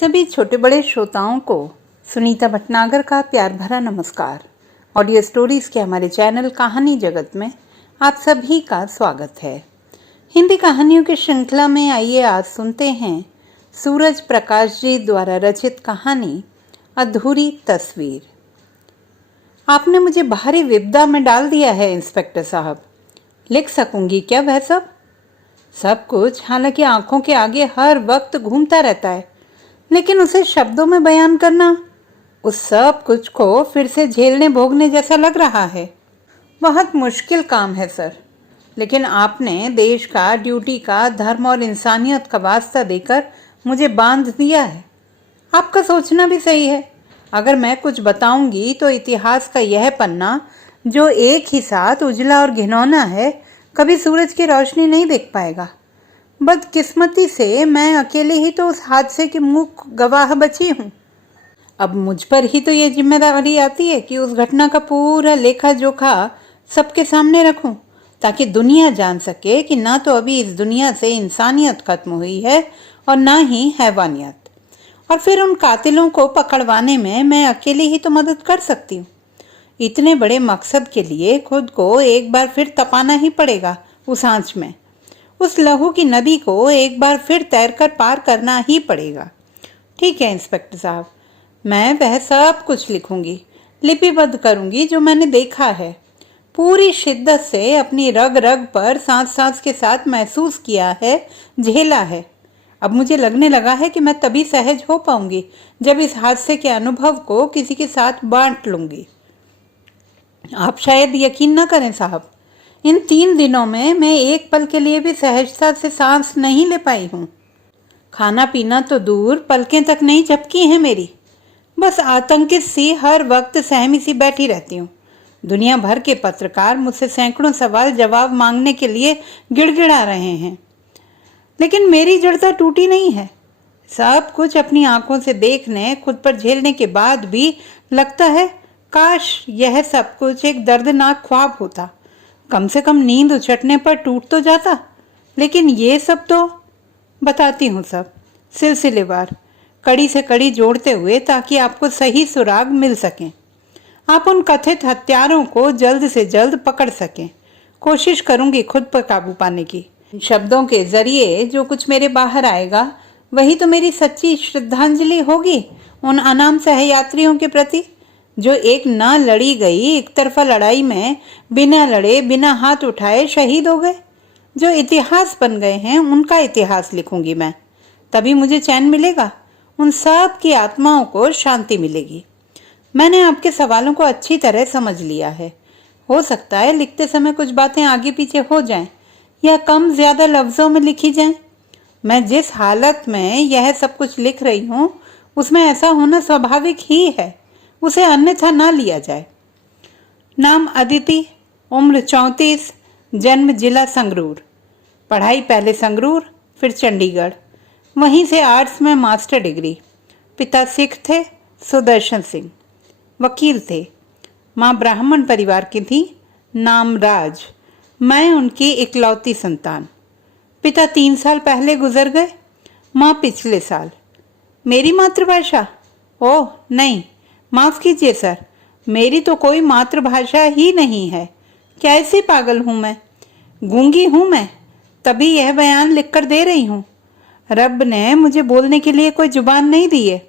सभी छोटे बड़े श्रोताओं को सुनीता भटनागर का प्यार भरा नमस्कार। ऑडियो स्टोरीज के हमारे चैनल कहानी जगत में आप सभी का स्वागत है। हिंदी कहानियों की श्रृंखला में आइए आज सुनते हैं सूरज प्रकाश जी द्वारा रचित कहानी अधूरी तस्वीर। आपने मुझे भारी विपदा में डाल दिया है इंस्पेक्टर साहब। लिख सकूंगी क्या वह सब? सब कुछ हालांकि आंखों के आगे हर वक्त घूमता रहता है, लेकिन उसे शब्दों में बयान करना, उस सब कुछ को फिर से झेलने भोगने जैसा लग रहा है। बहुत मुश्किल काम है सर, लेकिन आपने देश का, ड्यूटी का, धर्म और इंसानियत का वास्ता देकर मुझे बांध दिया है। आपका सोचना भी सही है। अगर मैं कुछ बताऊंगी तो इतिहास का यह पन्ना, जो एक ही साथ उजला और घिनौना है, कभी सूरज की रोशनी नहीं देख पाएगा। बदकिस्मती से मैं अकेले ही तो उस हादसे की मूक गवाह बची हूँ। अब मुझ पर ही तो ये जिम्मेदारी आती है कि उस घटना का पूरा लेखा जोखा सबके सामने रखूं, ताकि दुनिया जान सके कि ना तो अभी इस दुनिया से इंसानियत खत्म हुई है और ना ही हैवानियत। और फिर उन कातिलों को पकड़वाने में मैं अकेले ही तो मदद कर सकती हूँ। इतने बड़े मकसद के लिए खुद को एक बार फिर तपाना ही पड़ेगा उस आंच में। उस लहू की नदी को एक बार फिर तैरकर पार करना ही पड़ेगा। ठीक है इंस्पेक्टर साहब, मैं वह सब कुछ लिखूंगी, लिपिबद्ध करूंगी जो मैंने देखा है। पूरी शिद्दत से अपनी रग रग पर सांस सांस के साथ महसूस किया है, झेला है। अब मुझे लगने लगा है कि मैं तभी सहज हो पाऊंगी जब इस हादसे के अनुभव को किसी के साथ बांट लूंगी। आप शायद यकीन न करें साहब, इन 3 दिनों में मैं एक पल के लिए भी सहजता से सांस नहीं ले पाई हूँ। खाना पीना तो दूर, पलकें तक नहीं झपकी हैं मेरी। बस आतंकित सी हर वक्त सहमी सी बैठी रहती हूँ। दुनिया भर के पत्रकार मुझसे सैकड़ों सवाल जवाब मांगने के लिए गिड़गिड़ा रहे हैं, लेकिन मेरी जड़ता टूटी नहीं है। सब कुछ अपनी आंखों से देखने, खुद पर झेलने के बाद भी लगता है काश यह सब कुछ एक दर्दनाक ख्वाब होता। कम से कम नींद उचटने पर टूट तो जाता, लेकिन ये सब तो बताती हूँ सब सिलसिलेवार, कड़ी से कड़ी जोड़ते हुए, ताकि आपको सही सुराग मिल सकें। आप उन कथित हत्यारों को जल्द से जल्द पकड़ सकें। कोशिश करूंगी खुद पर काबू पाने की। शब्दों के जरिए जो कुछ मेरे बाहर आएगा वही तो मेरी सच्ची श्रद्धांजलि होगी उन अनाम सहयात्रियों के प्रति, जो एक ना लड़ी गई एक तरफा लड़ाई में बिना लड़े, बिना हाथ उठाए शहीद हो गए। जो इतिहास बन गए हैं उनका इतिहास लिखूंगी मैं, तभी मुझे चैन मिलेगा। उन सब की आत्माओं को शांति मिलेगी। मैंने आपके सवालों को अच्छी तरह समझ लिया है। हो सकता है लिखते समय कुछ बातें आगे पीछे हो जाएं या कम ज्यादा लफ्जों में लिखी जाएं। मैं जिस हालत में यह सब कुछ लिख रही हूँ उसमें ऐसा होना स्वाभाविक ही है, उसे अन्यथा ना लिया जाए। नाम अदिति, उम्र 34, जन्म जिला संगरूर, पढ़ाई पहले संगरूर फिर चंडीगढ़, वहीं से आर्ट्स में मास्टर डिग्री। पिता सिख थे, सुदर्शन सिंह, वकील थे। माँ ब्राह्मण परिवार की थी, नाम राज। मैं उनकी इकलौती संतान। पिता 3 साल पहले गुजर गए, माँ पिछले साल। मेरी मातृभाषा? ओह नहीं, माफ कीजिए सर, मेरी तो कोई मातृभाषा ही नहीं है। कैसी पागल हूँ मैं, गूंगी हूँ मैं, तभी यह बयान लिखकर दे रही हूँ। रब ने मुझे बोलने के लिए कोई जुबान नहीं दी है,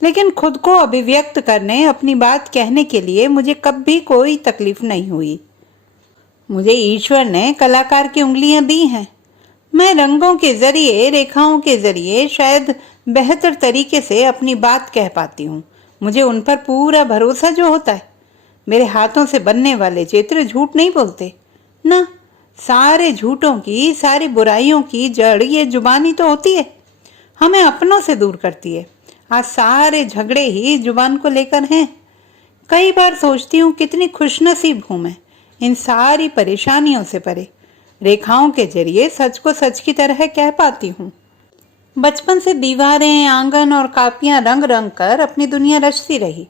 लेकिन खुद को अभिव्यक्त करने, अपनी बात कहने के लिए मुझे कभी कोई तकलीफ नहीं हुई। मुझे ईश्वर ने कलाकार की उंगलियां दी हैं। मैं रंगों के जरिए, रेखाओं के जरिए शायद बेहतर तरीके से अपनी बात कह पाती हूँ। मुझे उन पर पूरा भरोसा जो होता है। मेरे हाथों से बनने वाले चित्र झूठ नहीं बोलते ना। सारे झूठों की, सारी बुराइयों की जड़ ये जुबान ही तो होती है, हमें अपनों से दूर करती है। आज सारे झगड़े ही जुबान को लेकर हैं। कई बार सोचती हूँ कितनी खुशनसीब हूँ मैं, इन सारी परेशानियों से परे। रेखाओं के जरिए सच को सच की तरह कह पाती हूँ। बचपन से दीवारें, आंगन और कापियां रंग रंग कर अपनी दुनिया रचती रही,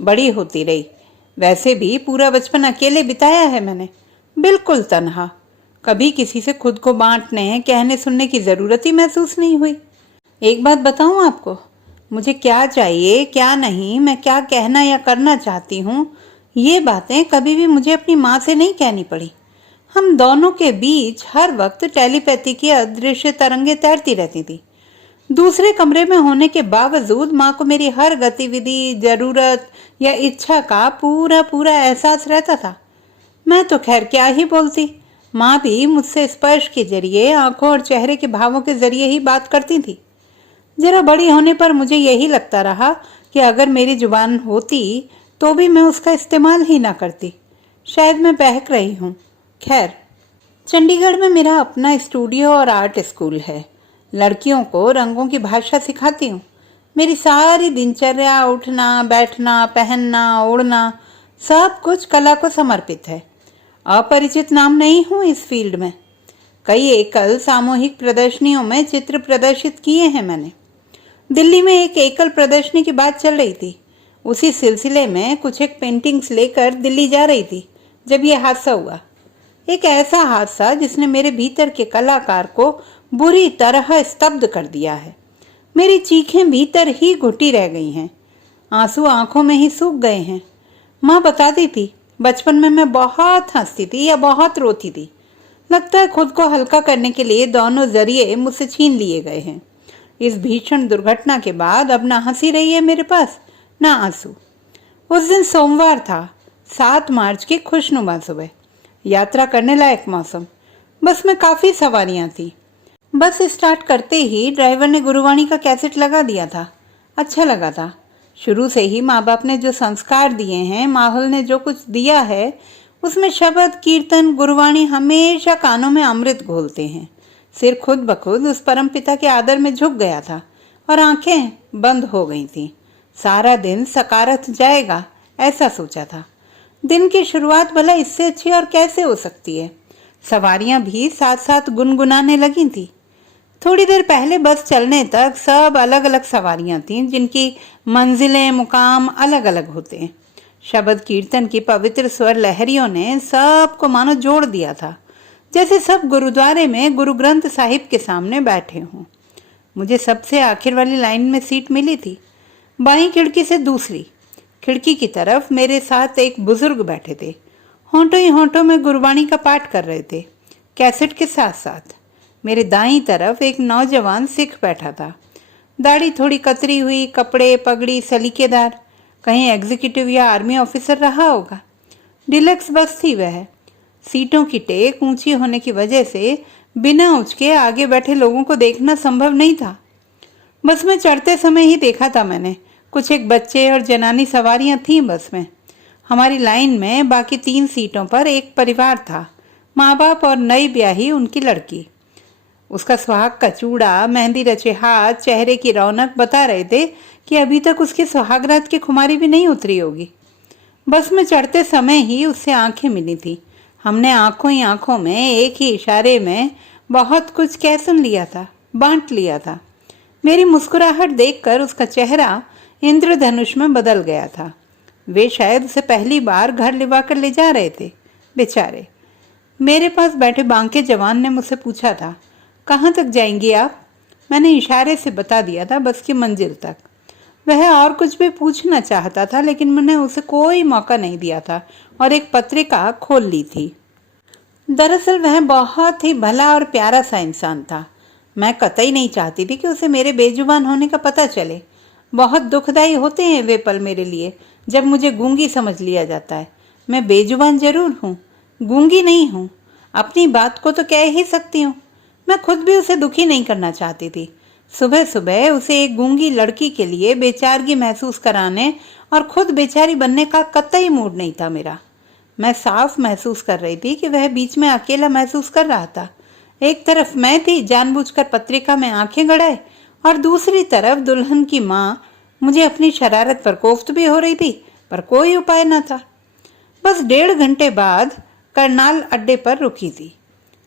बड़ी होती रही। वैसे भी पूरा बचपन अकेले बिताया है मैंने, बिल्कुल तन्हा। कभी किसी से खुद को बांटने, कहने सुनने की जरूरत ही महसूस नहीं हुई। एक बात बताऊं आपको, मुझे क्या चाहिए, क्या नहीं, मैं क्या कहना या करना चाहती हूँ, ये बातें कभी भी मुझे अपनी माँ से नहीं कहनी पड़ी। हम दोनों के बीच हर वक्त टेलीपैथी की अदृश्य तरंगें तैरती रहती थी। दूसरे कमरे में होने के बावजूद माँ को मेरी हर गतिविधि, जरूरत या इच्छा का पूरा पूरा एहसास रहता था। मैं तो खैर क्या ही बोलती, माँ भी मुझसे स्पर्श के जरिए, आंखों और चेहरे के भावों के जरिए ही बात करती थी। जरा बड़ी होने पर मुझे यही लगता रहा कि अगर मेरी जुबान होती तो भी मैं उसका इस्तेमाल ही ना करती। शायद मैं बहक रही हूँ। खैर, चंडीगढ़ में मेरा अपना स्टूडियो और आर्ट स्कूल है। लड़कियों को रंगों की भाषा सिखाती हूँ। मेरी सारी दिनचर्या, उठना, बैठना, पहनना, ओढ़ना, सब कुछ कला को समर्पित है। अपरिचित नाम नहीं हूँ इस फील्ड में। कई एकल सामूहिक प्रदर्शनियों में चित्र प्रदर्शित किए हैं मैंने। दिल्ली में एक एकल प्रदर्शनी की बात चल रही थी। उसी सिलसिले में कुछ एक पेंटिंग्स लेकर दिल्ली जा रही थी जब यह हादसा हुआ। एक ऐसा हादसा जिसने मेरे भीतर के कलाकार को बुरी तरह स्तब्ध कर दिया है। मेरी चीखें भीतर ही घुटी रह गई हैं। आंसू आंखों में ही सूख गए हैं। माँ बताती थी, बचपन में मैं बहुत हंसती थी या बहुत रोती थी। लगता है खुद को हल्का करने के लिए दोनों जरिए मुझसे छीन लिए गए हैं। इस भीषण दुर्घटना के बाद अब ना हंसी रही है मेरे पास, ना आंसू। उस दिन सोमवार था, 7 मार्च की खुशनुमा सुबह। यात्रा करने लायक मौसम। बस में काफी सवारियां थी। बस स्टार्ट करते ही ड्राइवर ने गुरुवाणी का कैसेट लगा दिया था। अच्छा लगा था। शुरू से ही माँ बाप ने जो संस्कार दिए हैं, माहौल ने जो कुछ दिया है, उसमें शब्द, कीर्तन, गुरुवाणी हमेशा कानों में अमृत घोलते हैं। सिर खुद ब खुद उस परम पिता के आदर में झुक गया था और आंखें बंद हो गई थीं। सारा दिन सकारत जाएगा, ऐसा सोचा था। दिन की शुरुआत भला इससे अच्छी और कैसे हो सकती है। सवारियां भी साथ साथ गुनगुनाने लगी थी। थोड़ी देर पहले बस चलने तक सब अलग अलग सवारियां थीं, जिनकी मंजिलें, मुकाम अलग अलग होते हैं। शब्द कीर्तन की पवित्र स्वर लहरियों ने सबको मानो जोड़ दिया था, जैसे सब गुरुद्वारे में गुरु ग्रंथ साहिब के सामने बैठे हों। मुझे सबसे आखिर वाली लाइन में सीट मिली थी, बाईं खिड़की से दूसरी। खिड़की की तरफ मेरे साथ एक बुजुर्ग बैठे थे। होंठों ही होंठों में गुरबाणी का पाठ कर रहे थे, कैसेट के साथ साथ। मेरे दाईं तरफ एक नौजवान सिख बैठा था। दाढ़ी थोड़ी कतरी हुई, कपड़े पगड़ी सलीकेदार। कहीं एग्जीक्यूटिव या आर्मी ऑफिसर रहा होगा। डिलक्स बस थी वह। सीटों की टेक ऊंची होने की वजह से बिना उचके आगे बैठे लोगों को देखना संभव नहीं था। बस में चढ़ते समय ही देखा था मैंने। कुछ एक बच्चे और जनानी सवारियां थीं बस में। हमारी लाइन में बाकी 3 सीटों पर एक परिवार था, माँ बाप और नई ब्याही उनकी लड़की। उसका सुहाग का चूड़ा, मेहंदी रचे हाथ, चेहरे की रौनक बता रहे थे कि अभी तक उसकी सुहागरात की खुमारी भी नहीं उतरी होगी। बस में चढ़ते समय ही उससे आंखें मिली थी। हमने आंखों ही आंखों में एक ही इशारे में बहुत कुछ कह सुन लिया था, बांट लिया था। मेरी मुस्कुराहट देखकर उसका चेहरा इंद्रधनुष में बदल गया था। वे शायद उसे पहली बार घर लिवा कर ले जा रहे थे, बेचारे। मेरे पास बैठे बांके जवान ने मुझसे पूछा था, कहाँ तक जाएंगी आप? मैंने इशारे से बता दिया था, बस की मंजिल तक। वह और कुछ भी पूछना चाहता था, लेकिन मैंने उसे कोई मौका नहीं दिया था और एक पत्रिका खोल ली थी। दरअसल वह बहुत ही भला और प्यारा सा इंसान था। मैं कतई नहीं चाहती थी कि उसे मेरे बेजुबान होने का पता चले। बहुत दुखदायी होते हैं वे पल मेरे लिए, जब मुझे गूंगी समझ लिया जाता है। मैं बेजुबान जरूर हूँ, गूंगी नहीं हूँ। अपनी बात को तो कह ही सकती हूँ। मैं खुद भी उसे दुखी नहीं करना चाहती थी। सुबह सुबह उसे एक गूंगी लड़की के लिए बेचारगी महसूस कराने और खुद बेचारी बनने का कतई मूड नहीं था मेरा। मैं साफ महसूस कर रही थी कि वह बीच में अकेला महसूस कर रहा था। एक तरफ मैं थी जानबूझकर पत्रिका में आंखें गड़ाए, और दूसरी तरफ दुल्हन की माँ मुझे अपनी शरारत पर कोफ्त भी हो रही थी, पर कोई उपाय न था। बस 1.5 घंटे बाद करनाल अड्डे पर रुकी थी।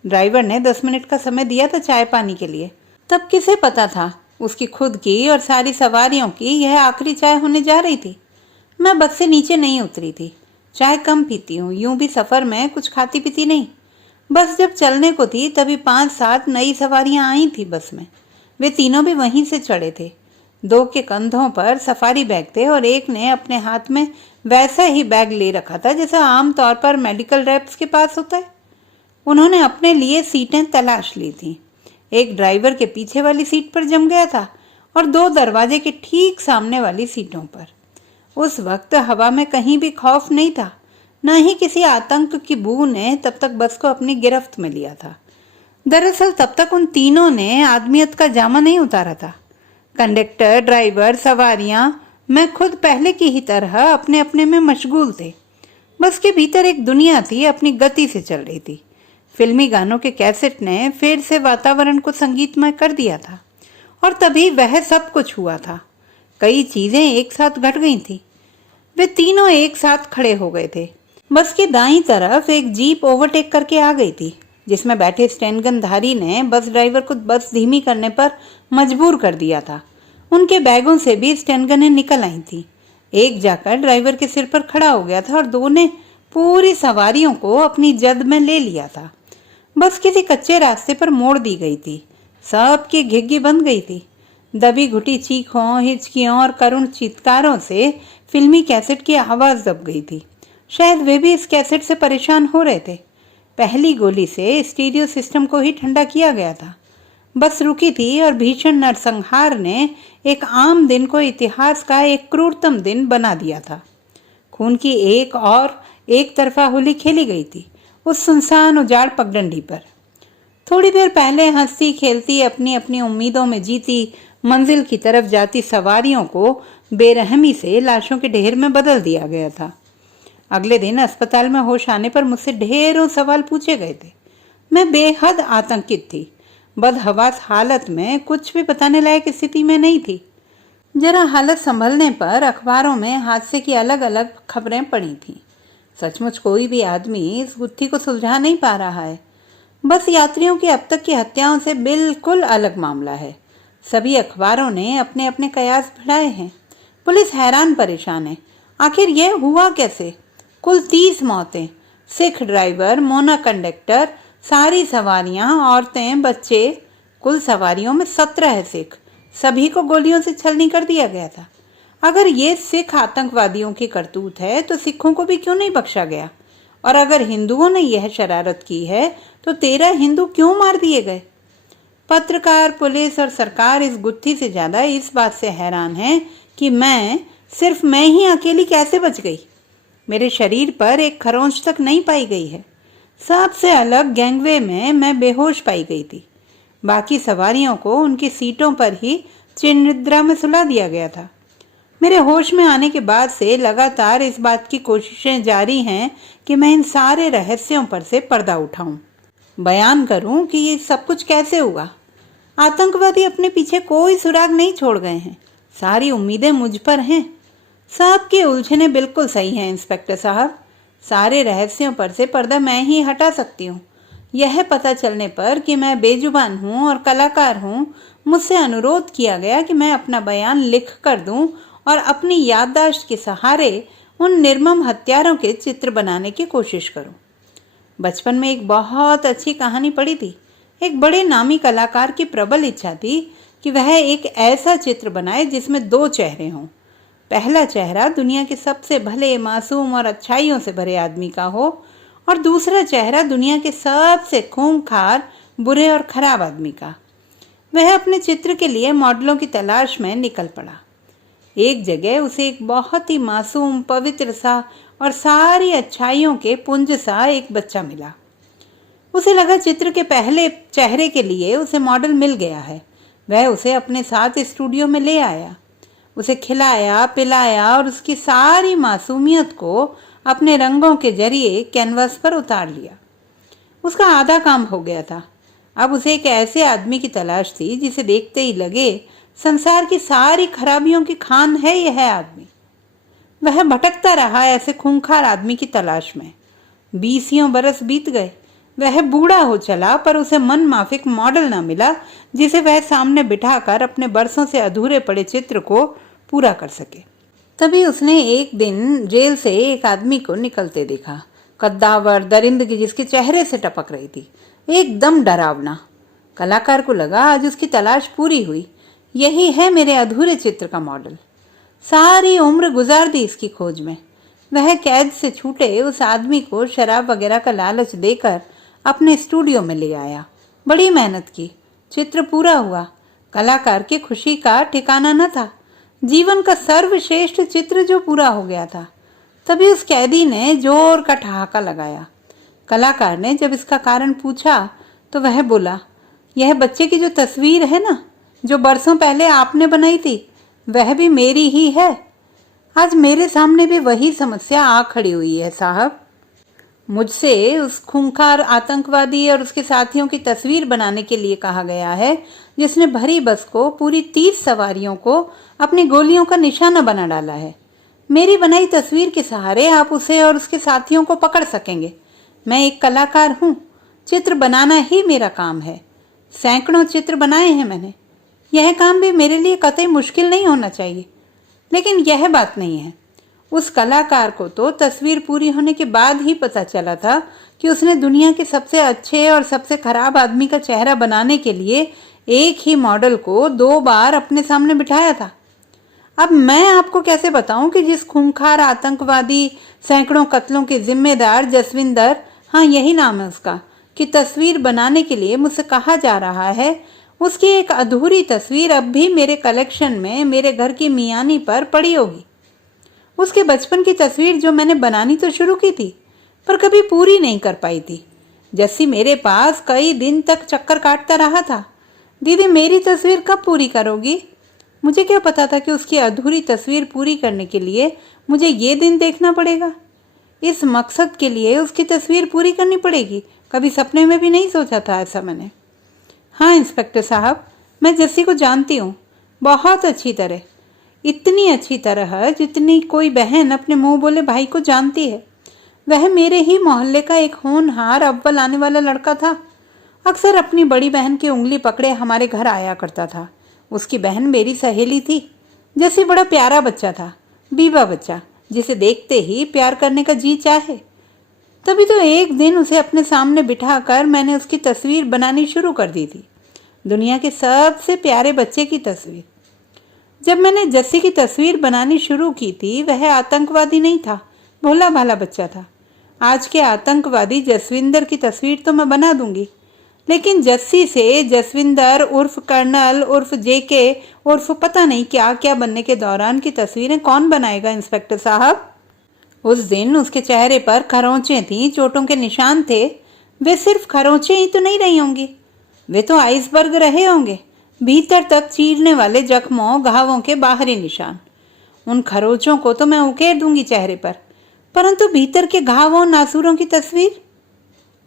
ड्राइवर ने 10 मिनट का समय दिया था चाय पानी के लिए। तब किसे पता था उसकी खुद की और सारी सवारियों की यह आखिरी चाय होने जा रही थी। मैं बस से नीचे नहीं उतरी थी। चाय कम पीती हूँ, यूं भी सफ़र में कुछ खाती पीती नहीं। बस जब चलने को थी तभी 5-7 नई सवारियां आई थी बस में। वे तीनों भी वहीं से चढ़े थे। दो के कंधों पर सफारी बैग थे और एक ने अपने हाथ में वैसा ही बैग ले रखा था जैसा आमतौर पर मेडिकल रेप्स के पास होता है। उन्होंने अपने लिए सीटें तलाश ली थीं। एक ड्राइवर के पीछे वाली सीट पर जम गया था और दो दरवाजे के ठीक सामने वाली सीटों पर। उस वक्त हवा में कहीं भी खौफ नहीं था, न ही किसी आतंक की बू ने तब तक बस को अपनी गिरफ्त में लिया था। दरअसल तब तक उन तीनों ने आदमियत का जामा नहीं उतारा था। कंडक्टर, ड्राइवर, सवारियां, मैं खुद पहले की ही तरह अपने अपने में मशगूल थे। बस के भीतर एक दुनिया थी, अपनी गति से चल रही थी। फिल्मी गानों के कैसेट ने फिर से वातावरण को संगीतमय कर दिया था और तभी वह सब कुछ हुआ था। कई चीजें एक साथ घट गई थी। वे तीनों एक साथ खड़े हो गए थे। बस के दाईं तरफ एक जीप ओवरटेक करके आ गई थी, जिसमें बैठे स्टैंडगनधारी ने बस ड्राइवर को बस धीमी करने पर मजबूर कर दिया था। उनके बैगों से भी स्टैंडगनें निकल आई थी। एक जाकर ड्राइवर के सिर पर खड़ा हो गया था और दो ने पूरी सवारियों को अपनी जद में ले लिया था। बस किसी कच्चे रास्ते पर मोड़ दी गई थी। सबकी घिग्गी बंद गई थी। दबी घुटी चीखों, हिचकियों और करुण चीत्कारों से फिल्मी कैसेट की आवाज दब गई थी। शायद वे भी इस कैसेट से परेशान हो रहे थे। पहली गोली से स्टीरियो सिस्टम को ही ठंडा किया गया था। बस रुकी थी और भीषण नरसंहार ने एक आम दिन को इतिहास का एक क्रूरतम दिन बना दिया था। खून की एक तरफा होली खेली गई थी उस सुनसान उजाड़ पगडंडी पर। थोड़ी देर पहले हंसती खेलती अपनी अपनी उम्मीदों में जीती मंजिल की तरफ जाती सवारियों को बेरहमी से लाशों के ढेर में बदल दिया गया था। अगले दिन अस्पताल में होश आने पर मुझसे ढेरों सवाल पूछे गए थे। मैं बेहद आतंकित थी। बदहवास हालत में कुछ भी बताने लायक स्थिति में नहीं थी। जरा हालत संभलने पर अखबारों में हादसे की अलग अलग खबरें पड़ी थीं। सचमुच कोई भी आदमी इस गुत्थी को सुलझा नहीं पा रहा है। बस यात्रियों की अब तक की हत्याओं से बिल्कुल अलग मामला है। सभी अखबारों ने अपने अपने कयास भिड़ाए हैं। पुलिस हैरान परेशान है। आखिर यह हुआ कैसे? कुल 30 मौतें, सिख ड्राइवर, मोना कंडक्टर, सारी सवारियां, औरतें, बच्चे, कुल सवारियों में 17 है सिख। सभी को गोलियों से छलनी कर दिया गया था। अगर ये सिख आतंकवादियों की करतूत है तो सिखों को भी क्यों नहीं बख्शा गया? और अगर हिंदुओं ने यह शरारत की है तो 13 हिंदू क्यों मार दिए गए? पत्रकार, पुलिस और सरकार इस गुत्थी से ज्यादा इस बात से हैरान है कि सिर्फ मैं ही अकेली कैसे बच गई। मेरे शरीर पर एक खरोंच तक नहीं पाई गई है। सबसे अलग गैंगवे में मैं बेहोश पाई गई थी। बाकी सवारियों को उनकी सीटों पर ही चिन्निद्रा में सुला दिया गया था। मेरे होश में आने के बाद से लगातार इस बात की कोशिशें जारी हैं कि मैं इन सारे रहस्यों पर से पर्दा उठाऊं, बयान करूं कि ये सब कुछ कैसे हुआ। आतंकवादी अपने पीछे कोई सुराग नहीं छोड़ गए हैं। सारी उम्मीदें मुझ पर हैं। सबकी उलझने बिल्कुल सही हैं इंस्पेक्टर साहब। सारे रहस्यों पर से पर्दा मैं ही हटा सकती हूँ। यह पता चलने पर कि मैं बेजुबान हूँ और कलाकार हूँ, मुझसे अनुरोध किया गया कि मैं अपना बयान लिख कर दूँ और अपनी याददाश्त के सहारे उन निर्मम हत्यारों के चित्र बनाने की कोशिश करूँ। बचपन में एक बहुत अच्छी कहानी पढ़ी थी। एक बड़े नामी कलाकार की प्रबल इच्छा थी कि वह एक ऐसा चित्र बनाए जिसमें 2 चेहरे हों। पहला चेहरा दुनिया के सबसे भले, मासूम और अच्छाइयों से भरे आदमी का हो और दूसरा चेहरा दुनिया के सबसे खूंखार, बुरे और खराब आदमी का। वह अपने चित्र के लिए मॉडलों की तलाश में निकल पड़ा। एक जगह उसे एक बहुत ही मासूम, पवित्र सा और सारी अच्छाइयों के पुंज सा एक बच्चा मिला। उसे लगा चित्र के पहले चेहरे के लिए उसे मॉडल मिल गया है। वह उसे अपने साथ स्टूडियो में ले आया। उसे खिलाया, पिलाया और उसकी सारी मासूमियत को अपने रंगों के जरिए कैनवास पर उतार लिया। उसका आधा काम हो गया था। अब उसे एक ऐसे आदमी की तलाश थी जिसे देखते ही लगे संसार की सारी खराबियों की खान है यह आदमी। वह भटकता रहा ऐसे खूंखार आदमी की तलाश में। 20 बरस बीत गए। वह बूढ़ा हो चला पर उसे मन माफिक मॉडल न मिला जिसे वह सामने बिठाकर अपने बरसों से अधूरे पड़े चित्र को पूरा कर सके। तभी उसने एक दिन जेल से एक आदमी को निकलते देखा। कद्दावर, दरिंदगी जिसके चेहरे से टपक रही थी, एकदम डरावना। कलाकार को लगा आज उसकी तलाश पूरी हुई। यही है मेरे अधूरे चित्र का मॉडल। सारी उम्र गुजार दी इसकी खोज में। वह कैद से छूटे उस आदमी को शराब वगैरह का लालच देकर अपने स्टूडियो में ले आया। बड़ी मेहनत की, चित्र पूरा हुआ। कलाकार की खुशी का ठिकाना न था। जीवन का सर्वश्रेष्ठ चित्र जो पूरा हो गया था। तभी उस कैदी ने जोर का ठहाका लगाया। कलाकार ने जब इसका कारण पूछा तो वह बोला, यह बच्चे की जो तस्वीर है ना, जो बरसों पहले आपने बनाई थी, वह भी मेरी ही है। आज मेरे सामने भी वही समस्या आ खड़ी हुई है साहब। मुझसे उस खूंखार आतंकवादी और उसके साथियों की तस्वीर बनाने के लिए कहा गया है, जिसने भरी बस को, पूरी 30 सवारियों को अपनी गोलियों का निशाना बना डाला है। मेरी बनाई तस्वीर के सहारे आप उसे और उसके साथियों को पकड़ सकेंगे। मैं एक कलाकार हूँ, चित्र बनाना ही मेरा काम है। सैकड़ों चित्र बनाए हैं मैंने। यह काम भी मेरे लिए कतई मुश्किल नहीं होना चाहिए। लेकिन यह बात नहीं है। उस कलाकार को तो तस्वीर पूरी होने के बाद ही पता चला था कि उसने दुनिया के सबसे अच्छे और सबसे खराब आदमी का चेहरा बनाने के लिए एक ही मॉडल को 2 बार अपने सामने बिठाया था। अब मैं आपको कैसे बताऊं कि जिस खूंखार आतंकवादी, सैकड़ों कत्लों के जिम्मेदार जसविंदर, हाँ यही नाम है उसका, की तस्वीर बनाने के लिए मुझसे कहा जा रहा है, उसकी एक अधूरी तस्वीर अब भी मेरे कलेक्शन में मेरे घर की मियानी पर पड़ी होगी। उसके बचपन की तस्वीर जो मैंने बनानी तो शुरू की थी, पर कभी पूरी नहीं कर पाई थी। जस्सी मेरे पास कई दिन तक चक्कर काटता रहा था, दीदी मेरी तस्वीर कब पूरी करोगी? मुझे क्या पता था कि उसकी अधूरी तस्वीर पूरी करने के लिए मुझे ये दिन देखना पड़ेगा। इस मकसद के लिए उसकी तस्वीर पूरी करनी पड़ेगी, कभी सपने में भी नहीं सोचा था ऐसा मैंने। हाँ इंस्पेक्टर साहब, मैं जस्सी को जानती हूँ, बहुत अच्छी तरह। इतनी अच्छी तरह जितनी कोई बहन अपने मुंह बोले भाई को जानती है। वह मेरे ही मोहल्ले का एक होनहार अव्वल आने वाला लड़का था। अक्सर अपनी बड़ी बहन की उंगली पकड़े हमारे घर आया करता था। उसकी बहन मेरी सहेली थी। जैसे बड़ा प्यारा बच्चा था, बीबा बच्चा, जिसे देखते ही प्यार करने का जी चाहे। तभी तो एक दिन उसे अपने सामने बिठाकर मैंने उसकी तस्वीर बनानी शुरू कर दी थी, दुनिया के सबसे प्यारे बच्चे की तस्वीर। जब मैंने जस्सी की तस्वीर बनानी शुरू की थी, वह आतंकवादी नहीं था, भोला भाला बच्चा था। आज के आतंकवादी जसविंदर की तस्वीर तो मैं बना दूंगी, लेकिन जस्सी से जसविंदर उर्फ कर्नल उर्फ जेके उर्फ पता नहीं क्या क्या बनने के दौरान की तस्वीरें कौन बनाएगा इंस्पेक्टर साहब? उस दिन उसके चेहरे पर खरोंचें थीं, चोटों के निशान थे। वे सिर्फ खरोंचें ही तो नहीं रही होंगी, वे तो आइसबर्ग रहे होंगे, भीतर तक चीरने वाले जख्मों घावों के बाहरी निशान। उन खरोंचों को तो मैं उकेर दूंगी चेहरे पर, परंतु भीतर के घावों नासूरों की तस्वीर?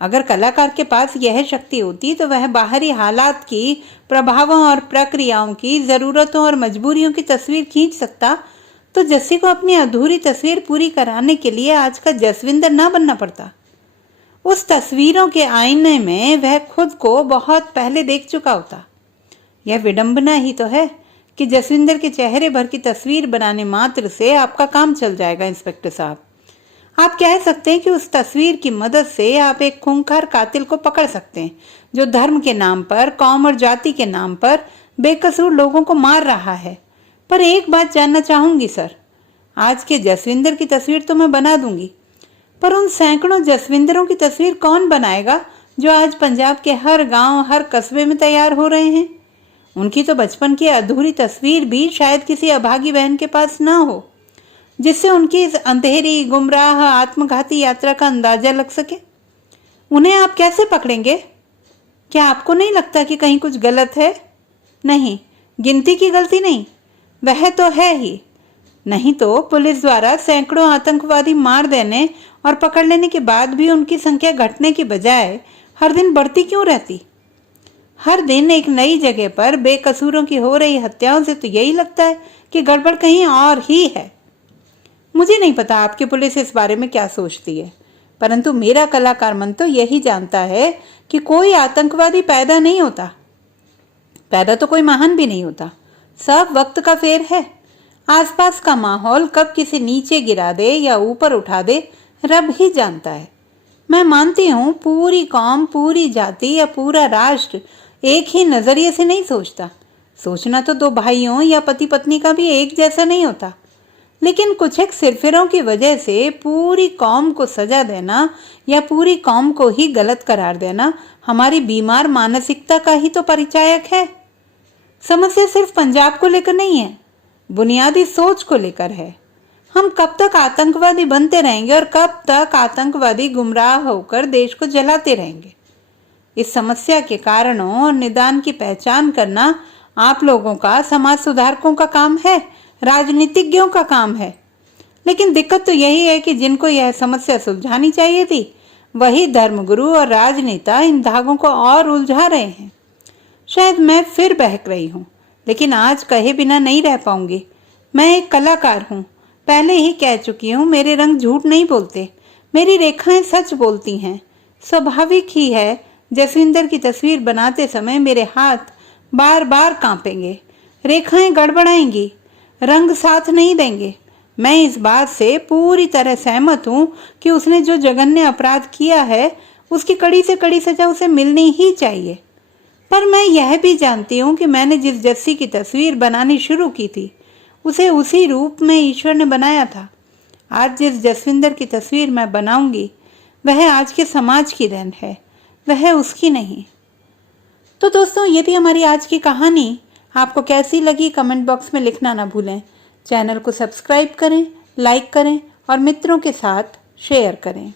अगर कलाकार के पास यह शक्ति होती तो वह बाहरी हालात की, प्रभावों और प्रक्रियाओं की, जरूरतों और मजबूरियों की तस्वीर खींच सकता, तो जस्सी को अपनी अधूरी तस्वीर पूरी कराने के लिए आज का जसविंदर ना बनना पड़ता। उस तस्वीरों के आईने में वह खुद को बहुत पहले देख चुका होता। यह विडंबना ही तो है कि जसविंदर के चेहरे भर की तस्वीर बनाने मात्र से आपका काम चल जाएगा इंस्पेक्टर साहब। आप कह सकते हैं कि उस तस्वीर की मदद से आप एक खूंखार कातिल को पकड़ सकते हैं, जो धर्म के नाम पर, कौम और जाति के नाम पर बेकसूर लोगों को मार रहा है। पर एक बात जानना चाहूंगी सर, आज के जसविंदर की तस्वीर तो मैं बना दूंगी, पर उन सैकड़ों जसविंदरों की तस्वीर कौन बनाएगा जो आज पंजाब के हर गांव, हर कस्बे में तैयार हो रहे हैं? उनकी तो बचपन की अधूरी तस्वीर भी शायद किसी अभागी बहन के पास ना हो, जिससे उनकी इस अंधेरी, गुमराह, आत्मघाती यात्रा का अंदाजा लग सके। उन्हें आप कैसे पकड़ेंगे? क्या आपको नहीं लगता कि कहीं कुछ गलत है? नहीं, गिनती की गलती नहीं, वह तो है ही। नहीं तो पुलिस द्वारा सैकड़ों आतंकवादी मार देने और पकड़ लेने के बाद भी उनकी संख्या घटने की बजाय हर दिन बढ़ती क्यों रहती? हर दिन एक नई जगह पर बेकसूरों की हो रही हत्याओं से तो यही लगता है कि गड़बड़ कहीं और ही है। मुझे नहीं पता आपकी पुलिस इस बारे में क्या सोचती है, परंतु मेरा कलाकार मन तो यही जानता है कि कोई आतंकवादी पैदा नहीं होता, पैदा तो कोई महान भी नहीं होता। सब वक्त का फेर है। आसपास का माहौल कब किसे नीचे गिरा दे या ऊपर उठा दे, रब ही जानता है। मैं मानती हूँ पूरी कौम, पूरी जाति या पूरा राष्ट्र एक ही नजरिए से नहीं सोचता। सोचना तो दो भाइयों या पति पत्नी का भी एक जैसा नहीं होता, लेकिन कुछ एक सिरफिरों की वजह से पूरी कौम को सजा देना या पूरी कौम को ही गलत करार देना हमारी बीमार मानसिकता का ही तो परिचायक है। समस्या सिर्फ पंजाब को लेकर नहीं है, बुनियादी सोच को लेकर है। हम कब तक आतंकवादी बनते रहेंगे और कब तक आतंकवादी गुमराह होकर देश को जलाते रहेंगे? इस समस्या के कारणों और निदान की पहचान करना आप लोगों का, समाज सुधारकों का काम है, राजनीतिज्ञों का काम है। लेकिन दिक्कत तो यही है कि जिनको यह समस्या सुलझानी चाहिए थी, वही धर्मगुरु और राजनेता इन धागों को और उलझा रहे हैं। शायद मैं फिर बहक रही हूँ, लेकिन आज कहे बिना नहीं रह पाऊंगी। मैं एक कलाकार हूँ, पहले ही कह चुकी हूँ, मेरे रंग झूठ नहीं बोलते, मेरी रेखाएं सच बोलती हैं। स्वाभाविक ही है, जसविंदर की तस्वीर बनाते समय मेरे हाथ बार बार कांपेंगे, रेखाएं गड़बड़ाएंगी, रंग साथ नहीं देंगे। मैं इस बात से पूरी तरह सहमत हूँ कि उसने जो जघन्य अपराध किया है, उसकी कड़ी से कड़ी सजा उसे मिलनी ही चाहिए। पर मैं यह भी जानती हूँ कि मैंने जिस जस्सी की तस्वीर बनानी शुरू की थी, उसे उसी रूप में ईश्वर ने बनाया था। आज जिस जसविंदर की तस्वीर मैं बनाऊंगी, वह आज के समाज की देन है, वह उसकी नहीं। तो दोस्तों, ये थी हमारी आज की कहानी। आपको कैसी लगी कमेंट बॉक्स में लिखना ना भूलें। चैनल को सब्सक्राइब करें, लाइक करें और मित्रों के साथ शेयर करें।